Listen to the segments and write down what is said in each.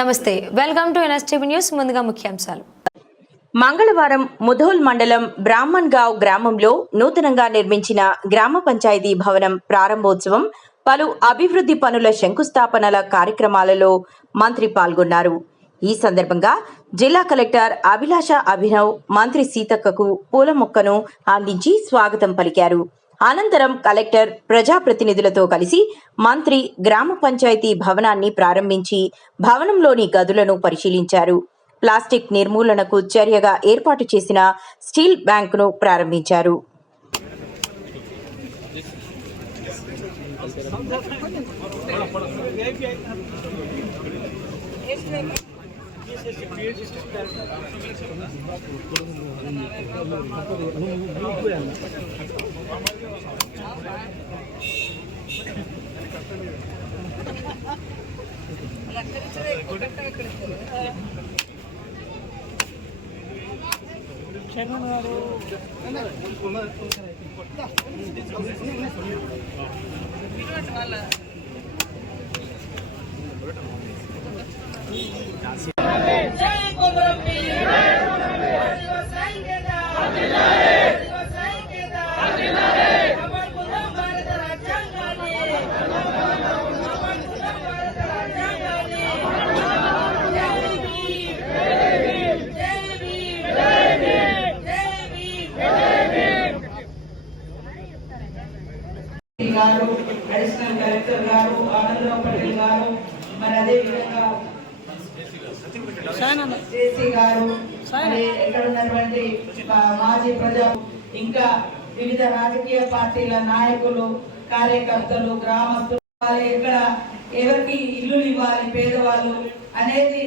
నమస్తే, welcome to NSTV news. ముందుగా ముఖ్యాంశాలు. మంగళవారం ముధోల్ మండలం బ్రాహ్మణ్గావ్ గ్రామంలో నూతనంగా నిర్మించిన గ్రామ పంచాయతీ భవనం ప్రారంభోత్సవం, పలు అభివృద్ధి పనుల శంకుస్థాపనల కార్యక్రమాలలో మంత్రి పాల్గొన్నారు. ఈ సందర్భంగా జిల్లా కలెక్టర్ అభిలాష అభినవ్ మంత్రి సీతక్కకు పూల మొక్కను అందించి స్వాగతం పలికారు. అనంతరం కలెక్టర్ ప్రజాప్రతినిధులతో కలిసి మంత్రి గ్రామ పంచాయతీ భవనాన్ని ప్రారంభించి భవనంలోని గదులను పరిశీలించారు. ప్లాస్టిక్ నిర్మూలనకు చర్యగా ఏర్పాటు చేసిన స్టీల్ బ్యాంకును ప్రారంభించారు. గారు, అడిషనల్ కలెక్టర్ గారు, ఆనందరావు పటేల్ గారు, మరి అదే విధంగా జేసీ గారు, మరి ఎక్కడ ఉన్నటువంటి మాజీ ప్రజా, ఇంకా వివిధ రాజకీయ పార్టీల నాయకులు, కార్యకర్తలు, గ్రామస్తులు, ఎక్కడ ఎవరికి ఇల్లు ఇవ్వాలి పేదవాళ్ళు అనేది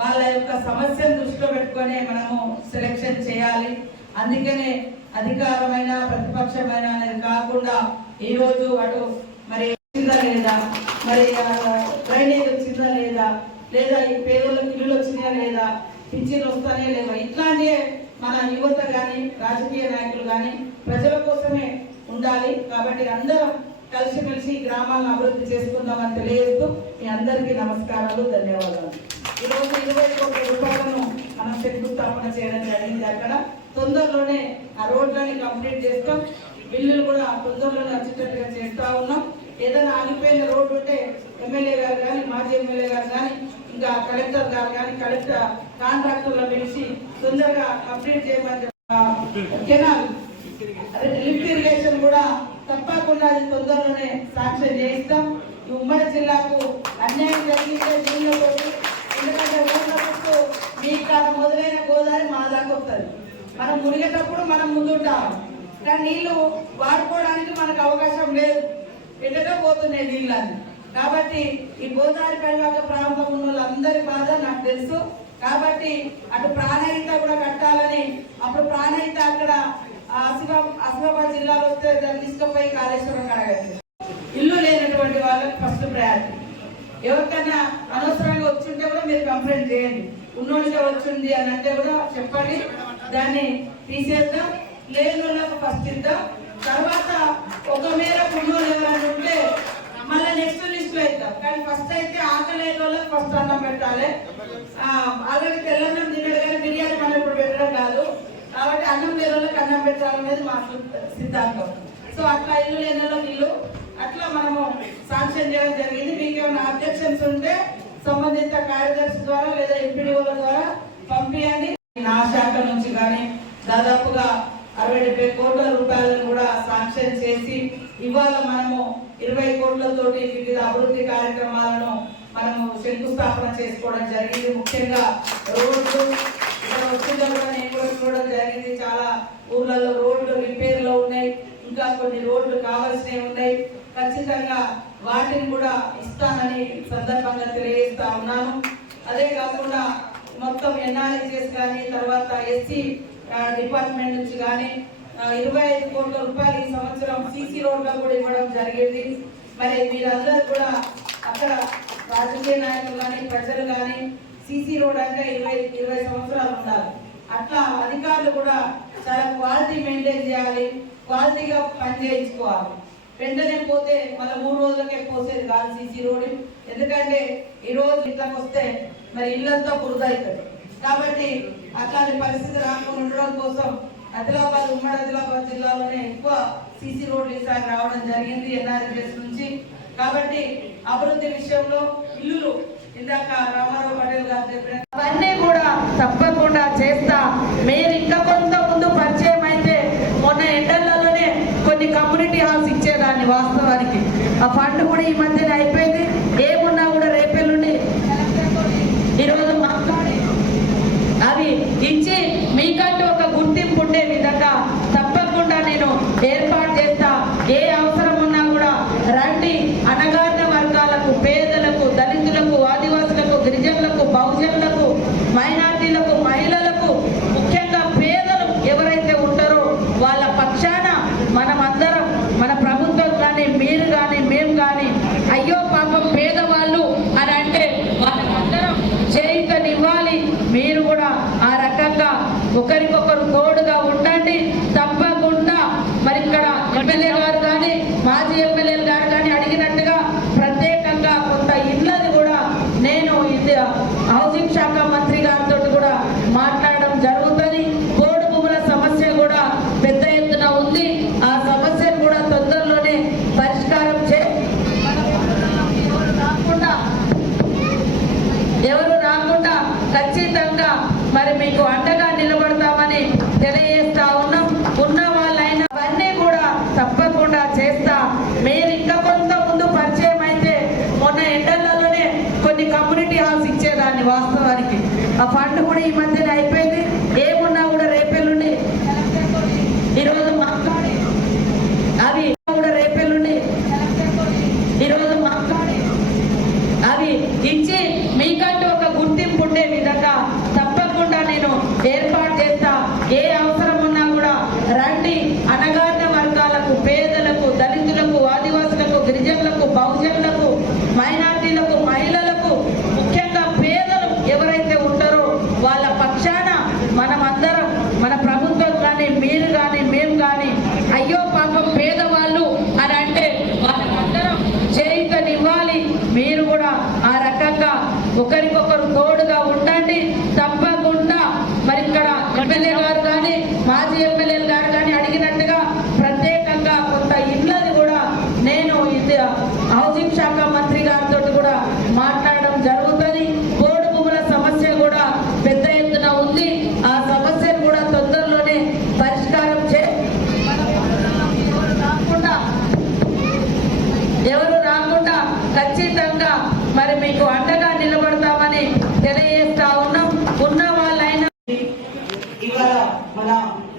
వాళ్ళ యొక్క సమస్యను దృష్టిలో పెట్టుకొని మనము సెలెక్షన్ చేయాలి. అందుకనే అధికారమైన ప్రతిపక్షమైన అనేది కాకుండా ఈ రోజు అటు మరి వచ్చిందా లేదా, మరి డ్రైనేజ్ వచ్చిందా లేదా, లేదా ఈ పేదలకు ఇల్లు వచ్చిందా లేదా, పింఛన్లు వస్తానే లేవా, ఇట్లాంటి మన యువత కానీ రాజకీయ నాయకులు కానీ ప్రజల కోసమే ఉండాలి. కాబట్టి అందరం కలిసిమెలిసి గ్రామాలను అభివృద్ధి చేసుకుందామని తెలియజేస్తూ మీ అందరికీ నమస్కారాలు, ధన్యవాదాలు. ఈరోజు 20 కోట్ల రూపాయలను మనం శంకుస్థాపన చేయడం జరిగింది. అక్కడ తొందరలోనే ఆ రోడ్లని కంప్లీట్ చేస్తాం. బిల్లులు కూడా తొందరలోనే వచ్చేటట్టుగా చేస్తా ఉన్నాం. ఏదైనా ఆగిపోయిన రోడ్డు ఉంటే ఎమ్మెల్యే గారు కానీ, మాజీ ఎమ్మెల్యే గారు కానీ, ఇంకా కలెక్టర్ గారు కానీ, కలెక్టర్ కాంట్రాక్టర్లను పిలిచి తొందరగా కంప్లీట్ చేయమని కెనాల్ అదే లిఫ్ట్ ఇరిగేషన్ కూడా తప్పకుండా అది తొందరలోనే శాంక్షన్ చేయిస్తాం. ఈ ఉమ్మడి జిల్లాకు అన్యాయం జరిగితే దీనిలో, ఎందుకంటే ఊళ్ళకు మీ కాదు మొదలైన గోదావరి మా దాకా వస్తుంది. మనం మునిగేటప్పుడు మనం ముందుంటాం, కానీ నీళ్లు వాడుకోవడానికి మనకు అవకాశం లేదు, ఎక్కడో పోతున్నాయి నీళ్ళని. కాబట్టి ఈ గోదావరి పరివాహక ప్రాంతం ఉన్న వాళ్ళందరి బాధ నాకు తెలుసు. కాబట్టి అటు ప్రాణహిత కూడా కట్టాలని, అప్పుడు ప్రాణహిత అక్కడ ఆసిఫాబాద్ జిల్లాలో వస్తే దాన్ని తీసుకుపోయి కాళేశ్వరం కడగచ్చు. ఇల్లు లేనటువంటి వాళ్ళకి ఫస్ట్ ప్రయారిటీ. ఎవరికైనా అనవసరంగా వచ్చింటే కూడా మీరు కంప్లైంట్ చేయండి. ఉన్నోడిగా వచ్చింది అని అంటే కూడా చెప్పండి, దాన్ని తీసేద్దాం. లేని వాళ్ళకు ఫస్ట్ ఇద్దాం. తర్వాత ఒక మేర ఉన్నోళ్ళు ఎవరైనా ఉంటే మళ్ళీ నెక్స్ట్ లిస్ట్ లో ఇద్దాం. కానీ ఫస్ట్ అయితే ఆకలి లేని వాళ్ళకి ఫస్ట్ అన్నం పెట్టాలి. ఆల్రెడీ తెల్లన్నం తినడు కానీ బిర్యానీ మనం ఇప్పుడు పెట్టడం కాదు. కాబట్టి అన్నం లేని వాళ్ళకి అన్నం పెట్టాలనేది మా సిద్ధాంతం. సో అట్లా ఇల్లు లేని వాళ్ళకి ఇల్లు అట్లా మనము శాంక్షన్ చేయడం జరిగింది. మీకు ఏమైనా అబ్జెక్షన్స్ ఉంటే సంబంధిత కార్యదర్శి ద్వారా లేదా ఎంపీడీఓల ద్వారా పంపించండి. నా శాఖ నుంచి కానీ దాదాపుగా 60-70 కోట్ల రూపాయలను కూడా శాంక్షన్ చేసి ఇవాళ మనము 20 కోట్లతోటి వివిధ అభివృద్ధి కార్యక్రమాలను మనము శంకుస్థాపన చేసుకోవడం జరిగింది. ముఖ్యంగా రోడ్లు ఇక్కడ వచ్చిందో కూడా నేను కూడా చూడడం జరిగింది. చాలా ఊర్లలో రోడ్లు రిపేర్ లో ఉన్నాయి, ఇంకా కొన్ని రోడ్లు కావాల్సినవి ఉన్నాయి. ఖచ్చితంగా వాటిని కూడా ఇస్తానని సందర్భంగా తెలియజేస్తా ఉన్నాను. అదే కాకుండా మొత్తం ఎన్ఆర్ఎస్ఎస్ కానీ, తర్వాత ఎస్సీ డిపార్ట్మెంట్ నుంచి కానీ 25 కోట్ల రూపాయలు ఈ సంవత్సరం సీసీ రోడ్లో కూడా ఇవ్వడం జరిగింది. మరి మీరందరూ కూడా అక్కడ రాజకీయ నాయకులు కానీ, ప్రజలు కానీ సీసీ రోడ్ అంటే 20 సంవత్సరాలు ఉండాలి. అట్లా అధికారులు కూడా చాలా క్వాలిటీ మెయింటైన్ చేయాలి, క్వాలిటీగా పని చేయించుకోవాలి. వెంటనే పోతే మళ్ళీ 3 రోజులకే పోసేది కాదు సీసీ రోడ్. ఎందుకంటే ఈ రోజు ఇట్లా వస్తే మరి ఇల్లంతా బురద అవుతుంది. కాబట్టి అట్లాంటి పరిస్థితి రాకుండా ఉండడం కోసం ఆదిలాబాద్ ఉమ్మడి ఆదిలాబాద్ జిల్లాలోనే ఎక్కువ సీసీ రోడ్లు ఈసారి రావడం జరిగింది ఎన్ఆర్ఎస్ నుంచి. కాబట్టి అభివృద్ధి విషయంలో ఇల్లులు ఇందాక రామారావు పటేల్ గారు చెప్పిన అవన్నీ కూడా తప్పకుండా చేస్తా. మీరు ఇంకా కొంత ముందు పరిచయం అయితే మొన్న ఎండలలోనే కొన్ని కమ్యూనిటీ హాల్స్ ఇచ్చేదాన్ని. వాస్తవానికి ఆ ఫండ్ కూడా ఈ మధ్యన అయిపోయింది. ఏమున్నా కూడా రేపెల్లుండి ఈరోజు మాట్లాడి అవి ఇచ్చి మీకంటూ ఒక గుర్తింపు ఉండే విధంగా తప్పకుండా నేను ఏర్పాటు చేస్తా. ఏ అవసరం ఉన్నా కూడా రండి. అణగారిన వర్గాలకు, పేదలకు, దళితులకు, ఆదివాసులకు, గిరిజనులకు, బహుజనులకు, మైనార్టీలకు, మహిళలకు, ముఖ్యంగా పేదలు ఎవరైతే ఉంటారో వాళ్ళ పక్షాన మనమందరం, మన ప్రభుత్వం కానీ, మీరు కానీ, మేము కానీ, అయ్యో పాపం పేదవాళ్ళు అని అంటే వాళ్ళందరం చేయుతనివ్వాలి. మీరు కూడా ఆ రకంగా ఒకరికొకరు తోడుగా ఉండండి. తప్పకుండా మరి ఇక్కడ ఎమ్మెల్యే గారు కానీ, మాజీ ఎమ్మెల్యేలు గారు కానీ అడిగినట్టుగా ప్రత్యేకంగా కొంత ఇళ్ళది కూడా నేను ఇది హౌసింగ్ శాఖ మంత్రి గారితో కూడా మాట్లాడడం జరుగుతుంది. పోడు భూముల సమస్య కూడా పెద్ద ఎత్తున ఉంది. ఆ సమస్యను కూడా తొందరలోనే పరిష్కారం ఎవరు రాకుండా ఖచ్చితంగా మరి మీకు అండగా నిలబడతామని తెలియజేస్తా ఉన్నాం. ఉన్న వాళ్ళైనా అవన్నీ కూడా తప్పకుండా చేస్తా. మీరు ఇంకా కొంత ముందు పరిచయం అయితే మొన్న ఎండలలోనే కొన్ని కమ్యూనిటీ హాల్స్ ఇచ్చేదాన్ని. వాస్తవానికి ఆ ఫండ్ కూడా ఈ మధ్యన అయిపోయింది. ఏమున్నా కూడా రేపెల్లుండి ఈరోజు మాట్లాడి అవి కూడా రేపెల్లుండి ఈరోజు మాట్లాడి అవి ఇచ్చి మీకంటూ ఒక గుర్తింపు ఉండే విధంగా తప్పకుండా నేను ఏర్పాటు చేస్తా. ఏ అవసరం ఉన్నా కూడా రండి. అణగారిన వర్గాలకు, పేదలకు, దళితులకు, ఆదివాసులకు, గిరిజనులకు, బహుజనులకు, మైనార్టీలకు, మహిళలకు, ముఖ్యంగా పేదలు ఎవరైతే ఉంటారో వాళ్ళ పక్షాన మనమందరం, మన ప్రభుత్వం కానీ, మీరు కానీ, మేము కానీ, అయ్యో పాపం పేదవాళ్ళు అని అంటే వాళ్ళందరం చేయుతనివ్వాలి. మీరు కూడా ఆ రకంగా ఒకరికొకరు తోడుగా ఉండండి. తప్పకుండా మరి ఇక్కడ ఎమ్మెల్యే గారు కానీ, మాజీ ఎమ్మెల్యేలు గారు కానీ అడిగినట్టుగా ప్రత్యేకంగా కొంత ఇళ్ళది కూడా నేను ఇది హౌసింగ్ శాఖ మంత్రి గారితో కూడా మాట్లాడడం జరుగుతుంది. పోడు భూముల సమస్య కూడా పెద్ద ఎత్తున ఉంది. ఆ సమస్యను కూడా తొందరలోనే పరిష్కారం ఎవరు రాకుండా ఖచ్చితంగా మరి మీకు అండగా నిలబడతామని తెలియజేస్తా ఉన్నాం. ఉన్న వాళ్ళైనా ఇవాళ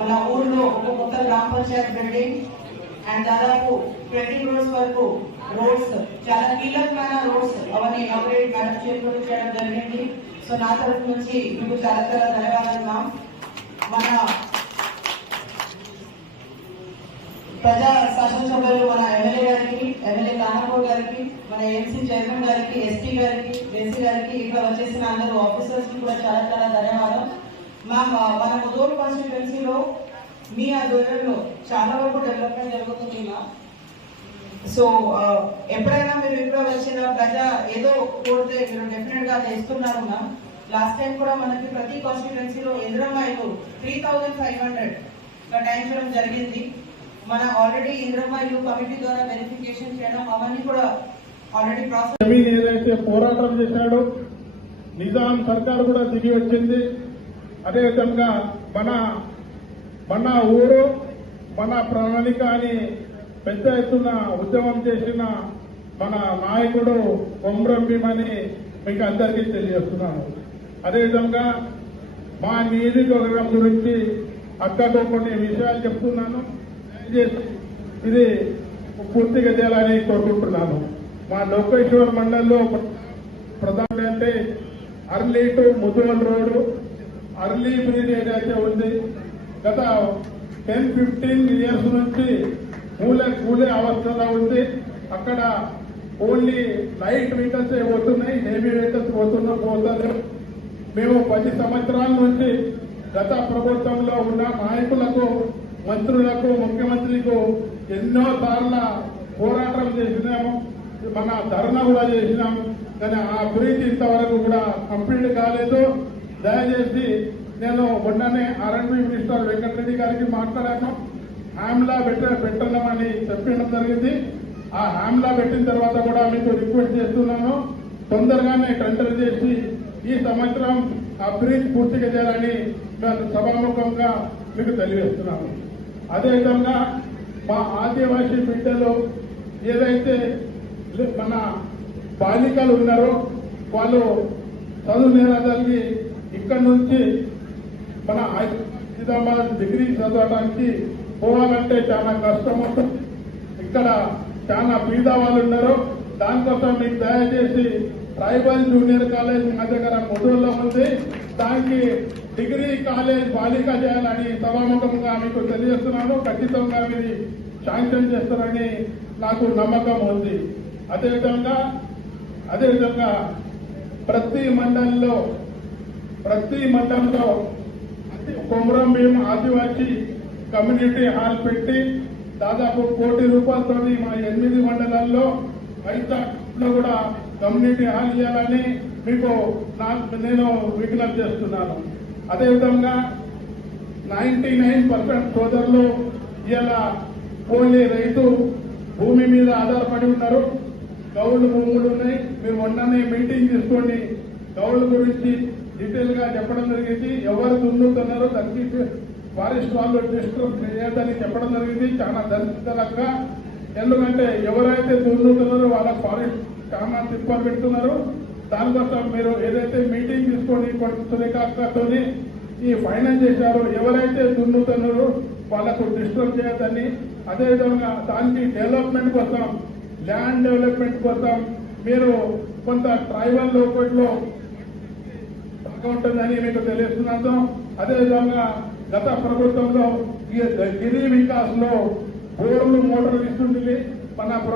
మన ఊర్లో ఒక కొత్త గ్రామ పంచాయతీ బిల్డింగ్ అండ్ దాదాపు 20 crores వరకు రోడ్స్, చాలా కీలకమైన రోడ్స్ అవన్నీ ఇనాగరేట్ మేడం చేతులు చేయడం జరిగింది. సో నా తరఫు నుంచి మీకు చాలా చాలా ధన్యవాదాలు మ్యామ్. మన ప్రజా శాసనసభ్యులు మన ఎమ్మెల్యే గారికి, ఎమ్మెల్యే కానపూర్ గారికి, మన ఎంసీ చైర్మన్ గారికి, ఎస్పీ గారికి, ఎస్సీ గారికి, ఇక్కడ వచ్చేసిన అందరూ ఆఫీసర్స్ కి కూడా చాలా చాలా ధన్యవాదం మ్యామ్. మన ముదోల్ కాన్స్టిట్యుయెన్సీలో మీ ఆధ్వర్యంలో చాలా వరకు డెవలప్మెంట్ జరుగుతుంది మ్యామ్. సో ఎప్పుడైనా మీరు ఇక్కడ వచ్చిన ప్రజా ఏదో కోరితే మీరు డెఫినెట్ గా చేస్తున్నారు మ్యామ్. లాస్ట్ టైం కూడా మనకి ప్రతి కాన్స్టిట్యుయెన్సీలో ఇందిరమ్మ ఇల్లు 3500 కేటాయించడం జరిగింది. మన ఆల్రెడీ ఇందిరమ్మ ఇల్లు కమిటీ ద్వారా వెరిఫికేషన్ చేయడం అవన్నీ కూడా ఆల్రెడీ ప్రాసెస్. ఏదైతే పోరాటం చేశాడో నిజాం సర్కార్ కూడా దిగి వచ్చింది. అదేవిధంగా మన ఊరు మన ప్రణాళిక అని పెద్ద ఎత్తున ఉద్యమం చేసిన మన నాయకుడు కొమ్రం భీమని మీకు అందరికీ తెలియజేస్తున్నాను. అదేవిధంగా మా నియోజకవర్గం గురించి అక్కతో కొన్ని విషయాలు చెప్తున్నాను. ఇది పూర్తిగా చేయాలని కోరుకుంటున్నాను. మా లోకేశ్వర్ మండలంలో ప్రధాన అంటే Arli to Muduval road, Arli bridge ఏదైతే ఉంది గత 10-15 years నుంచి కూలే అవస్థలో ఉంది. అక్కడ ఓన్లీ లైట్ వెహికల్స్ పోతున్నాయి, హెవీ వెహికల్స్ పోతారు. మేము 10 సంవత్సరాల నుంచి గత ప్రభుత్వంలో ఉన్న నాయకులకు, మంత్రులకు, ముఖ్యమంత్రికి ఎన్నో సార్లు పోరాటం చేసినాము. మన ధర్నా కూడా చేసినాము. కానీ ఆ బ్రిడ్జ్ ఇంతవరకు కూడా కంప్లీట్ కాలేదు. దయచేసి నేను మొన్ననే R&B మినిస్టర్ వెంకటరెడ్డి గారికి మాట్లాడాను. హ్యామ్లా పెట్టమని చెప్పడం జరిగింది. ఆ హ్యామ్లా పెట్టిన తర్వాత కూడా మీకు రిక్వెస్ట్ చేస్తున్నాను, తొందరగానే టెండర్ చేసి ఈ సంవత్సరం ఆ బ్రిడ్జ్ పూర్తిగా చేయాలని నేను సభాముఖంగా మీకు తెలియజేస్తున్నాను. అదేవిధంగా మా ఆదివాసీ బిడ్డలు ఏదైతే మన బాలికలు ఉన్నారో వాళ్ళు చదువు నేరదలిగి ఇక్కడ నుంచి మన హైదరాబాద్ డిగ్రీ చదవడానికి పోవాలంటే చాలా కష్టం ఉంటుంది. ఇక్కడ చాలా బీద వాళ్ళు ఉన్నారు. దానికోసం మీకు దయచేసి ట్రైబల్ జూనియర్ కాలేజ్ మా దగ్గర ముదూరులో ఉంది, దానికి డిగ్రీ కాలేజ్ బాలిక చేయాలని సభాముఖంగా మీకు తెలియజేస్తున్నాను. ఖచ్చితంగా మీరు శాంక్షన్ చేస్తారని నాకు నమ్మకం ఉంది. అదేవిధంగా ప్రతి మండలంలో కొమరం భీం ఆదివాసీ కమ్యూనిటీ హాల్ పెట్టి దాదాపు 1 కోటి రూపాయలతో మా 8 మండలాల్లో రైతులో కూడా కమ్యూనిటీ హాల్ ఇవ్వాలని మీకు నేను విజ్ఞప్తి చేస్తున్నాను. అదేవిధంగా 99% సోదరులు ఇలా ఓన్లీ రైతు భూమి మీద ఆధారపడి ఉన్నారు. గౌళ్ళు భూములు ఉన్నాయి. మీరు మొన్ననే మీటింగ్ తీసుకొని గౌళ్ళ గురించి డీటెయిల్ గా చెప్పడం జరిగింది. ఎవరు దున్నుతున్నారో దానికి ఫారెస్ట్ వాళ్ళు డిస్టర్బ్ చేయదని చెప్పడం జరిగింది. చాలా దళితులగా, ఎందుకంటే ఎవరైతే దున్నుతున్నారో వాళ్ళ ఫారెస్ట్ చాలా తిప్పలు పెడుతున్నారు. దానికోసం మీరు ఏదైతే మీటింగ్ తీసుకొని సురేఖతో ఈ ఫైనాన్స్ చేశారో ఎవరైతే దున్నుతున్నారో వాళ్ళకు డిస్టర్బ్ చేయొద్దని, అదేవిధంగా దానికి డెవలప్మెంట్ కోసం, ల్యాండ్ డెవలప్మెంట్ కోసం మీరు కొంత ట్రైబల్ లోకల్లో ఉంటుందని మీకు తెలియజేస్తున్నాను. అదేవిధంగా గత ప్రభుత్వంలో గిరి వికాస్ లో బోర్లు మోటార్లు ఇస్తుంది మన